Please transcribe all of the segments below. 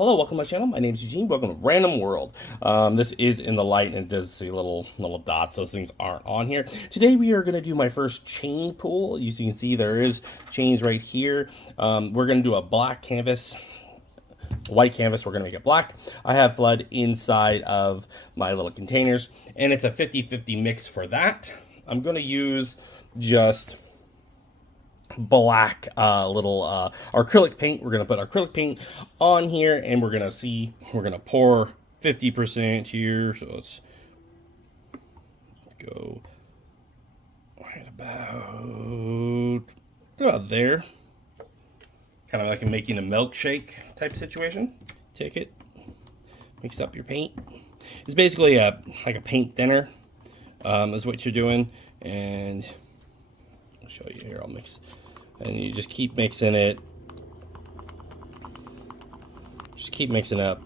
Hello, welcome to my channel. My name is Eugene. Welcome to Random World. This is in the light and it does see little dots. Those things aren't on here. Today we are going to do my first chain pull. As you can see, there is chains right here. We're going to do a black canvas, white canvas. We're going to make it black. I have flood inside of my little containers, and it's a 50-50 mix for that. I'm going to use just black little acrylic paint. We're gonna put acrylic paint on here, and we're gonna pour 50% here. So let's go right about there, kind of like making a milkshake type situation. Take it, mix up your paint. It's basically like a paint thinner, is what you're doing. And I'll show you here. I'll mix, and you just keep mixing it. Just keep mixing up.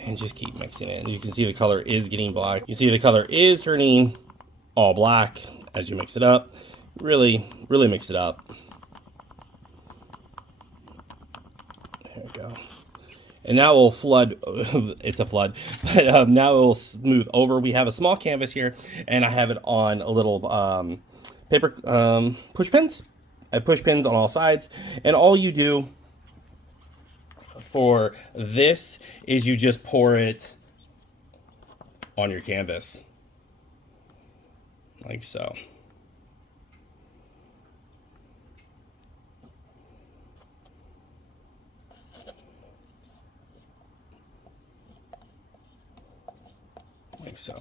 And just keep mixing it. And you can see the color is getting black. You see the color is turning all black as you mix it up. Really mix it up. There we go. And now it will flood. It's a flood, but now it will smooth over. We have a small canvas here, and I have it on a little paper push pins. I push pins on all sides, and all you do for this is you just pour it on your canvas, like so. Like so.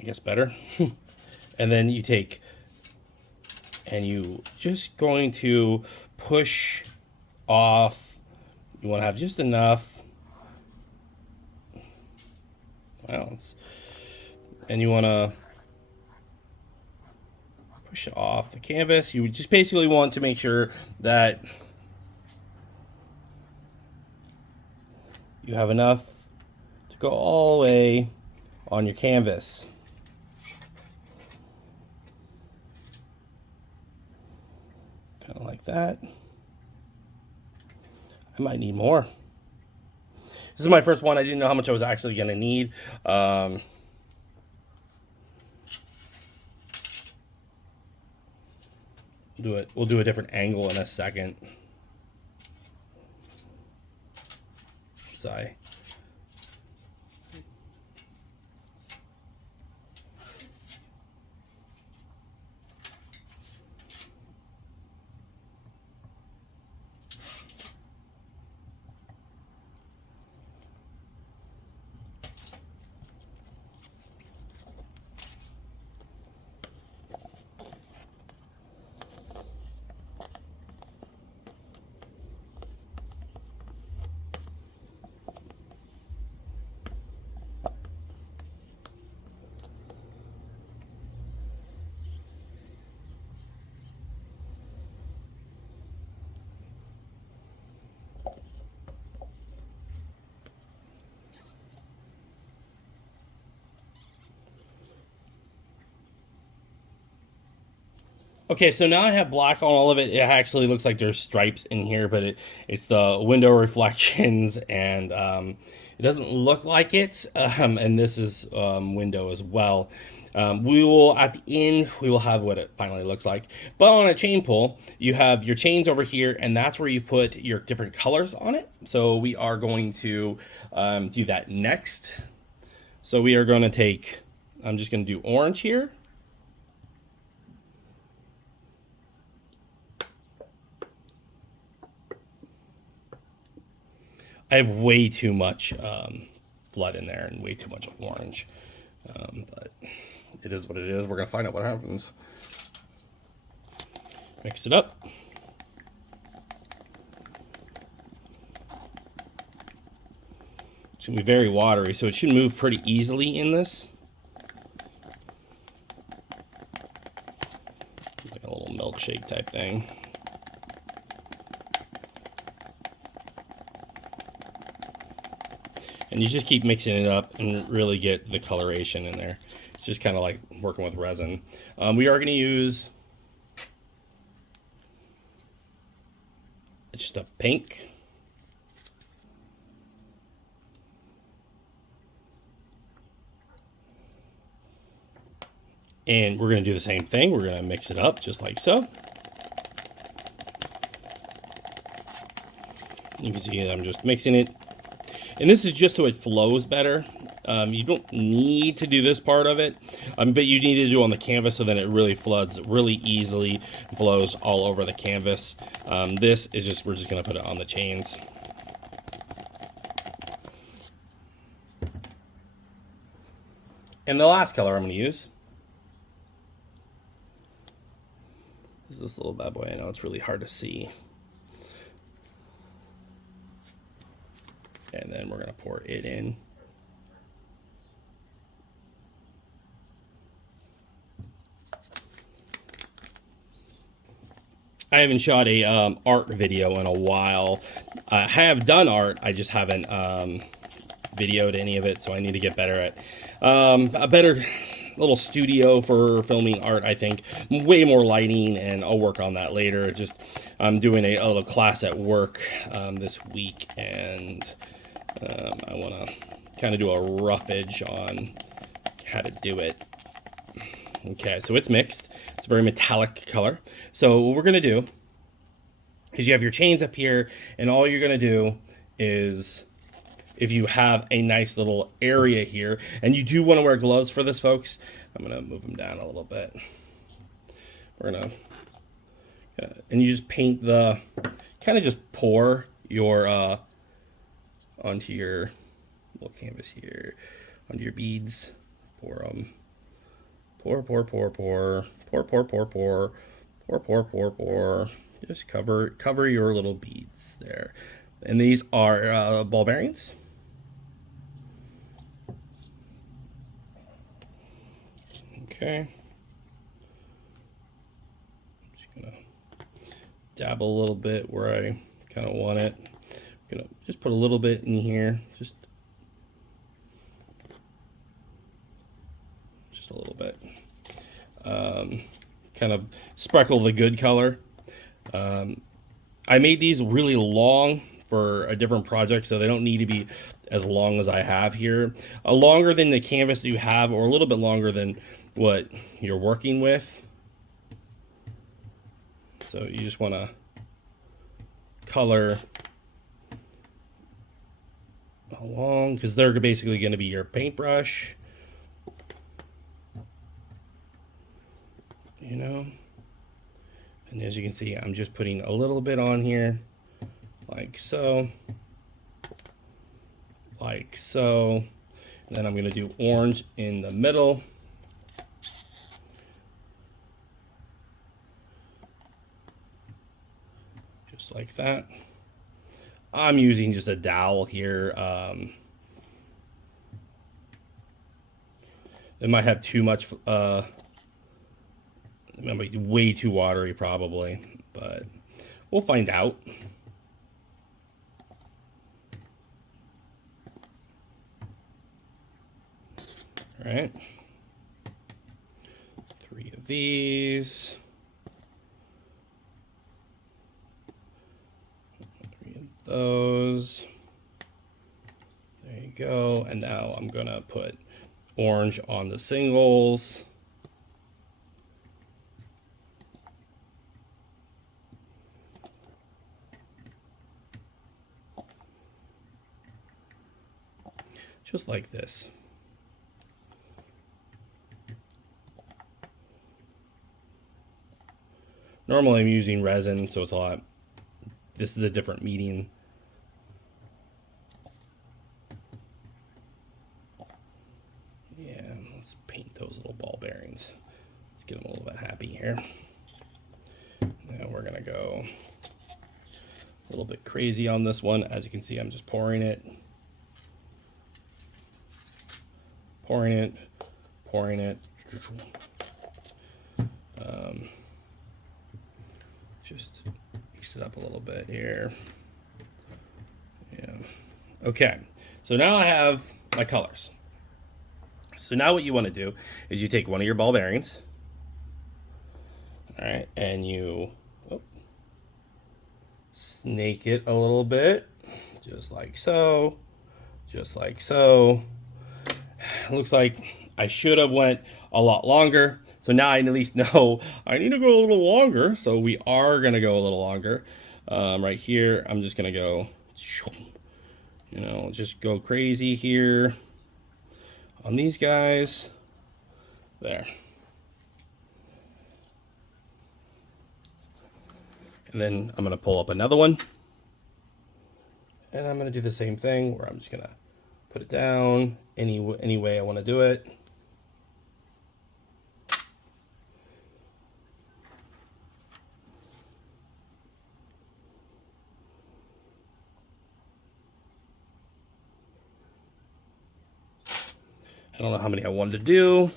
I guess better. And then you take, and you just going to push off. You want to have just enough balance, and you want to push it off the canvas. You just basically want to make sure that you have enough to go all the way on your canvas. Kind of like that. I might need more. This is my first one. I didn't know how much I was actually going to need. We'll do a different angle in a second. Sigh. Okay, so now I have black on all of it. It actually looks like there's stripes in here, but it's the window reflections, and it doesn't look like it. And this is window as well. We will, at the end, we will have what it finally looks like. But on a chain pull, you have your chains over here, and that's where you put your different colors on it. So we are going to do that next. So we are going to take, I'm just going to do orange here. I have way too much flood in there and way too much orange, but it is what it is. We're gonna find out what happens. Mix it up. It's gonna be very watery, so it should move pretty easily in this. Like a little milkshake type thing. And you just keep mixing it up and really get the coloration in there. It's just kind of like working with resin. We are going to use just a pink. And we're going to do the same thing. We're going to mix it up just like so. You can see I'm just mixing it. And this is just so it flows better. You don't need to do this part of it, but you need to do it on the canvas so then it really floods really easily, flows all over the canvas. This is just, we're just going to put it on the chains. And the last color I'm going to use is this little bad boy. I know it's really hard to see. And then we're going to pour it in. I haven't shot a art video in a while. I have done art, I just haven't videoed any of it, so I need to get better at a better little studio for filming art, I think. Way more lighting, and I'll work on that later. Just I'm doing a little class at work this week, and I want to kind of do a roughage on how to do it. Okay, so it's mixed. It's a very metallic color. So what we're going to do is you have your chains up here, and all you're going to do is, if you have a nice little area here, and you do want to wear gloves for this, folks, I'm going to move them down a little bit. We're going to, and you just paint the, kind of just pour your, onto your little canvas here, onto your beads, pour them. Pour, pour, pour, pour, pour, pour, pour, pour, pour, pour, pour, pour. Just cover your little beads there. And these are ball bearings. Okay. Just gonna dabble a little bit where I kind of want it. I'm gonna just put a little bit in here, just a little bit. Kind of sprinkle the good color. I made these really long for a different project, so they don't need to be as long as I have here. Longer than the canvas that you have, or a little bit longer than what you're working with. So you just want to color along, because they're basically going to be your paintbrush. You know, and as you can see, I'm just putting a little bit on here, like so, like so. And then I'm going to do orange in the middle. Just like that. I'm using just a dowel here. It might have too much, it might be way too watery probably, but we'll find out. All right. 3 of these. 3 of those. There you go. And now I'm gonna put orange on the singles. Just like this. Normally I'm using resin, so it's a lot. This is a different medium. Yeah, let's paint those little ball bearings. Let's get them a little bit happy here. Now we're gonna go a little bit crazy on this one. As you can see, I'm just pouring it. Pouring it, pouring it. Just mix it up a little bit here. Yeah. Okay. So now I have my colors. So now what you want to do is you take one of your ball bearings, all right, and you snake it a little bit, just like so, just like so. Looks like I should have went a lot longer. So now I at least know I need to go a little longer. So we are gonna go a little longer. Right here, I'm just gonna go, just go crazy here on these guys. There. And then I'm gonna pull up another one. And I'm gonna do the same thing where I'm just gonna put it down any way I wanna do it. I don't know how many I wanted to do.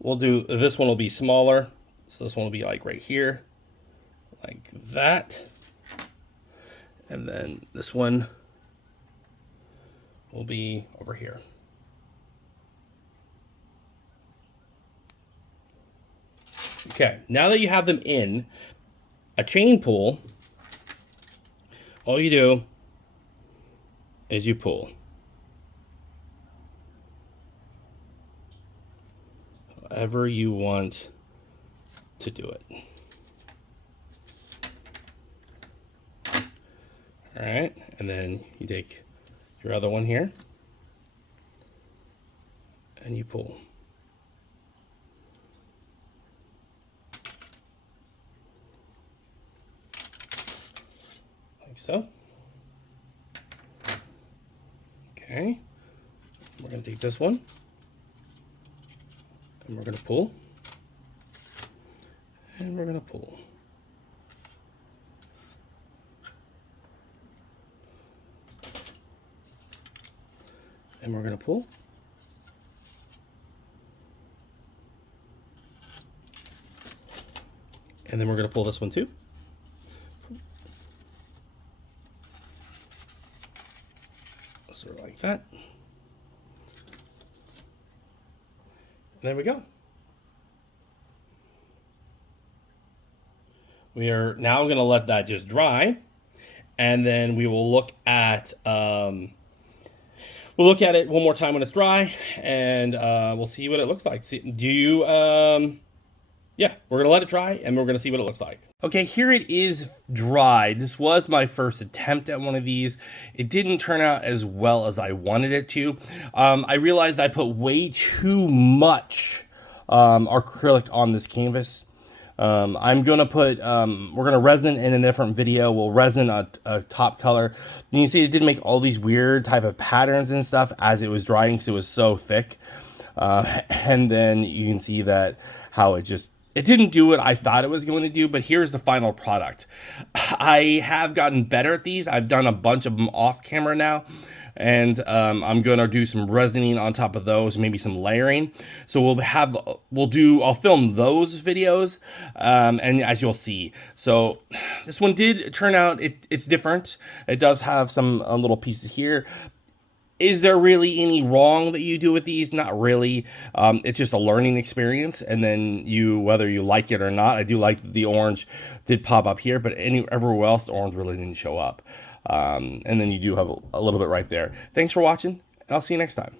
We'll do, this one will be smaller. So this one will be like right here, like that. And then this one will be over here. Okay, now that you have them in a chain pull, all you do is you pull. However you want to do it. All right, and then you take your other one here and you pull. Like so. Okay, we're gonna take this one and we're gonna pull, and we're gonna pull. And we're gonna pull. And then we're gonna pull this one too. Sort of like that. And there we go. We are now going to let that just dry, and then we will look at it one more time when it's dry, and we'll see what it looks like. Yeah, we're going to let it dry, and we're going to see what it looks like. Okay, here it is dried. This was my first attempt at one of these. It didn't turn out as well as I wanted it to. I realized I put way too much acrylic on this canvas. I'm gonna put, we're gonna resin in a different video. We'll resin a top color. You can see it did make all these weird type of patterns and stuff as it was drying because it was so thick. And then you can see that how it didn't do what I thought it was going to do, but here's the final product. I have gotten better at these. I've done a bunch of them off camera now. And I'm gonna do some resining on top of those, maybe some layering. So I'll film those videos, and as you'll see. So this one did turn out, it's different. It does have some little pieces here. Is there really any wrong that you do with these? Not really. It's just a learning experience, and then whether you like it or not. I do like the orange did pop up here, but everywhere else the orange really didn't show up. And then you do have a little bit right there. Thanks for watching, and I'll see you next time.